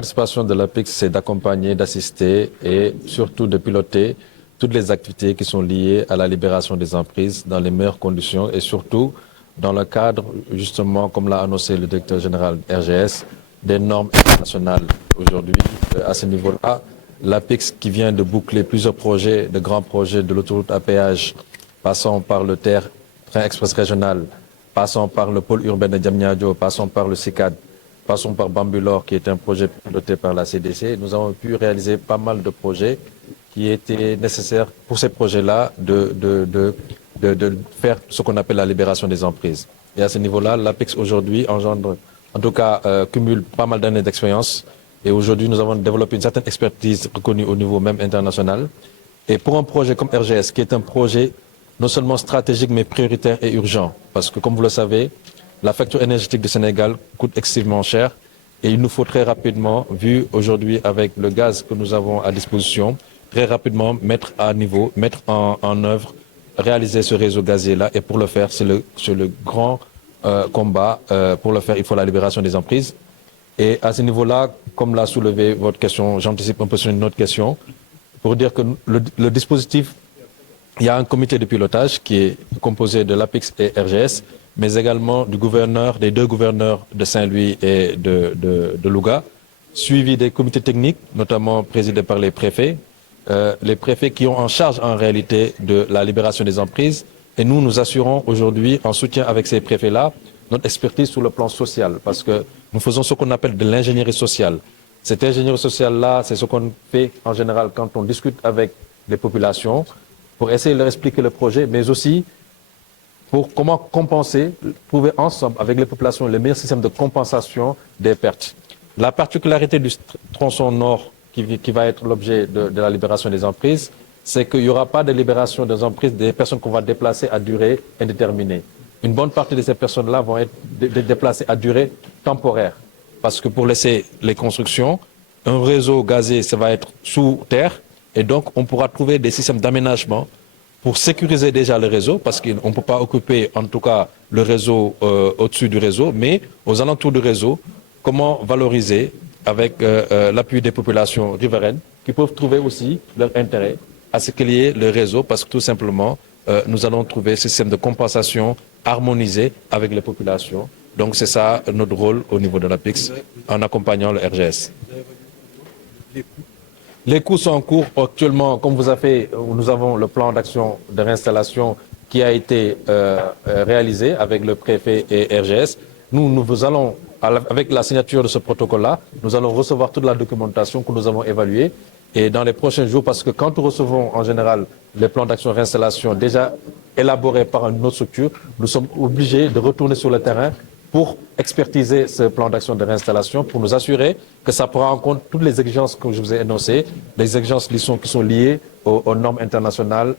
La participation de l'APEX, c'est d'accompagner, d'assister et surtout de piloter toutes les activités qui sont liées à la libération des emprises dans les meilleures conditions et surtout dans le cadre, justement, comme l'a annoncé le directeur général RGS, des normes internationales. Aujourd'hui, à ce niveau-là, l'APEX qui vient de boucler plusieurs projets, de grands projets de l'autoroute à péage, passant par le train express régional, passant par le pôle urbain de Diamniadio, passant par le CICAD, passons par Bambulor, qui est un projet piloté par la CDC. Nous avons pu réaliser pas mal de projets qui étaient nécessaires pour ces projets-là de faire ce qu'on appelle la libération des emprises. Et à ce niveau-là, l'APEX aujourd'hui engendre, en tout cas, cumule pas mal d'années d'expérience. Et aujourd'hui, nous avons développé une certaine expertise reconnue au niveau même international. Et pour un projet comme RGS, qui est un projet non seulement stratégique, mais prioritaire et urgent, parce que comme vous le savez, la facture énergétique du Sénégal coûte excessivement cher et il nous faut très rapidement, vu aujourd'hui avec le gaz que nous avons à disposition, très rapidement mettre à niveau, mettre en œuvre, réaliser ce réseau gazier-là. Et pour le faire, c'est le grand combat. Pour le faire, il faut la libération des emprises. Et à ce niveau-là, comme l'a soulevé votre question, j'anticipe un peu sur une autre question, pour dire que le dispositif, il y a un comité de pilotage qui est composé de l'APEX et RGS, mais également du gouverneur, des deux gouverneurs de Saint-Louis et de Louga, suivi des comités techniques, notamment présidés par les préfets qui ont en charge en réalité de la libération des emprises. Et nous assurons aujourd'hui, en soutien avec ces préfets-là, notre expertise sur le plan social, parce que nous faisons ce qu'on appelle de l'ingénierie sociale. Cette ingénierie sociale-là, c'est ce qu'on fait en général quand on discute avec les populations, pour essayer de leur expliquer le projet, mais aussi pour comment compenser, trouver ensemble avec les populations le meilleur système de compensation des pertes. La particularité du tronçon nord qui va être l'objet de la libération des emprises, c'est qu'il n'y aura pas de libération des emprises des personnes qu'on va déplacer à durée indéterminée. Une bonne partie de ces personnes-là vont être déplacées à durée temporaire. Parce que pour laisser les constructions, un réseau gazier, ça va être sous terre, et donc on pourra trouver des systèmes d'aménagement pour sécuriser déjà le réseau, parce qu'on ne peut pas occuper en tout cas le réseau au-dessus du réseau, mais aux alentours du réseau, comment valoriser avec l'appui des populations riveraines qui peuvent trouver aussi leur intérêt à ce qu'il y ait le réseau, parce que tout simplement, nous allons trouver ce système de compensation harmonisé avec les populations. Donc c'est ça notre rôle au niveau de l'APEX en accompagnant le RGS. Les coûts sont en cours. Actuellement, comme vous avez, nous avons le plan d'action de réinstallation qui a été réalisé avec le préfet et RGS. Nous allons, avec la signature de ce protocole-là, nous allons recevoir toute la documentation que nous avons évaluée. Et dans les prochains jours, parce que quand nous recevons en général les plans d'action de réinstallation déjà élaborés par une autre structure, nous sommes obligés de retourner sur le terrain pour expertiser ce plan d'action de réinstallation, pour nous assurer que ça prend en compte toutes les exigences que je vous ai énoncées, les exigences qui sont liées aux normes internationales,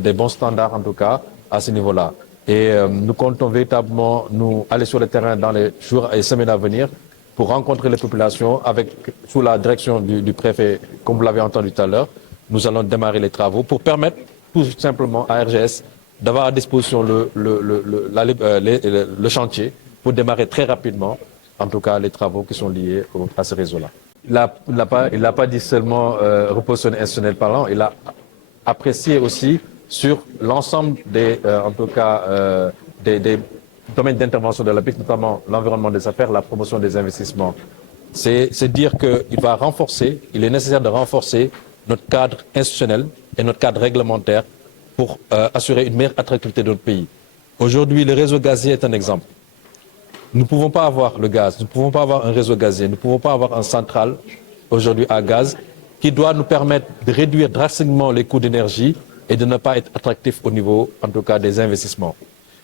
des bons standards en tout cas, à ce niveau-là. Et nous comptons véritablement nous aller sur le terrain dans les jours et semaines à venir pour rencontrer les populations sous la direction du préfet, comme vous l'avez entendu tout à l'heure. Nous allons démarrer les travaux pour permettre tout simplement à RGS d'avoir à disposition le chantier pour démarrer très rapidement, en tout cas, les travaux qui sont liés à ce réseau-là. Il n'a pas dit seulement repositionner institutionnel parlant, il a apprécié aussi sur l'ensemble des domaines d'intervention de l'APEX, notamment l'environnement des affaires, la promotion des investissements. C'est dire il est nécessaire de renforcer notre cadre institutionnel et notre cadre réglementaire pour assurer une meilleure attractivité de notre pays. Aujourd'hui, le réseau gazier est un exemple. Nous ne pouvons pas avoir le gaz, nous ne pouvons pas avoir un réseau gazier, nous ne pouvons pas avoir une centrale aujourd'hui à gaz qui doit nous permettre de réduire drastiquement les coûts d'énergie et de ne pas être attractif au niveau, en tout cas, des investissements.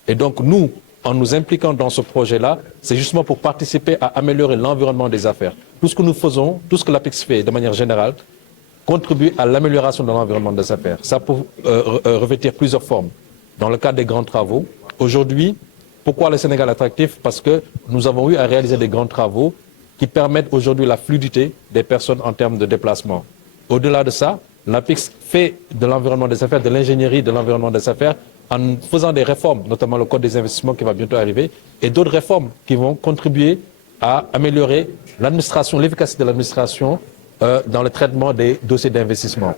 Et donc, nous, en nous impliquant dans ce projet-là, c'est justement pour participer à améliorer l'environnement des affaires. Tout ce que nous faisons, tout ce que l'APEX fait de manière générale, contribue à l'amélioration de l'environnement des affaires. Ça peut revêtir plusieurs formes. Dans le cadre des grands travaux, aujourd'hui, pourquoi le Sénégal est attractif? Parce que nous avons eu à réaliser des grands travaux qui permettent aujourd'hui la fluidité des personnes en termes de déplacement. Au-delà de ça, l'APEX fait de l'environnement des affaires, de l'ingénierie de l'environnement des affaires, en faisant des réformes, notamment le Code des investissements qui va bientôt arriver, et d'autres réformes qui vont contribuer à améliorer l'administration, l'efficacité de l'administration dans le traitement des dossiers d'investissement.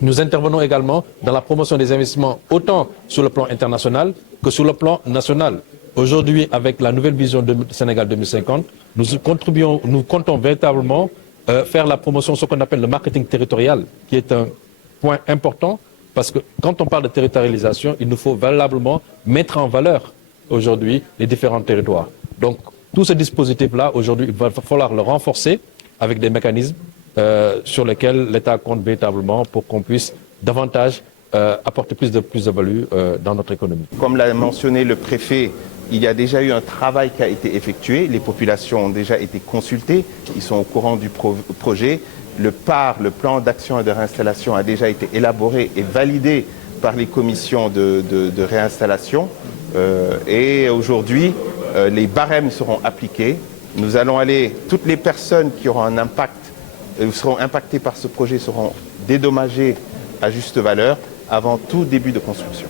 Nous intervenons également dans la promotion des investissements autant sur le plan international que sur le plan national. Aujourd'hui, avec la nouvelle vision de Sénégal 2050, nous comptons véritablement faire la promotion de ce qu'on appelle le marketing territorial, qui est un point important parce que quand on parle de territorialisation, il nous faut valablement mettre en valeur aujourd'hui les différents territoires. Donc, tout ce dispositif-là, aujourd'hui, il va falloir le renforcer avec des mécanismes sur lesquels l'État compte véritablement pour qu'on puisse davantage apporter plus de value dans notre économie. Comme l'a mentionné le préfet, il y a déjà eu un travail qui a été effectué. Les populations ont déjà été consultées. Ils sont au courant du projet. Le PAR, le plan d'action et de réinstallation, a déjà été élaboré et validé par les commissions de réinstallation. Et aujourd'hui, les barèmes seront appliqués. Nous allons aller, toutes les personnes qui auront un impact, seront impactées par ce projet seront dédommagées à juste valeur avant tout début de construction.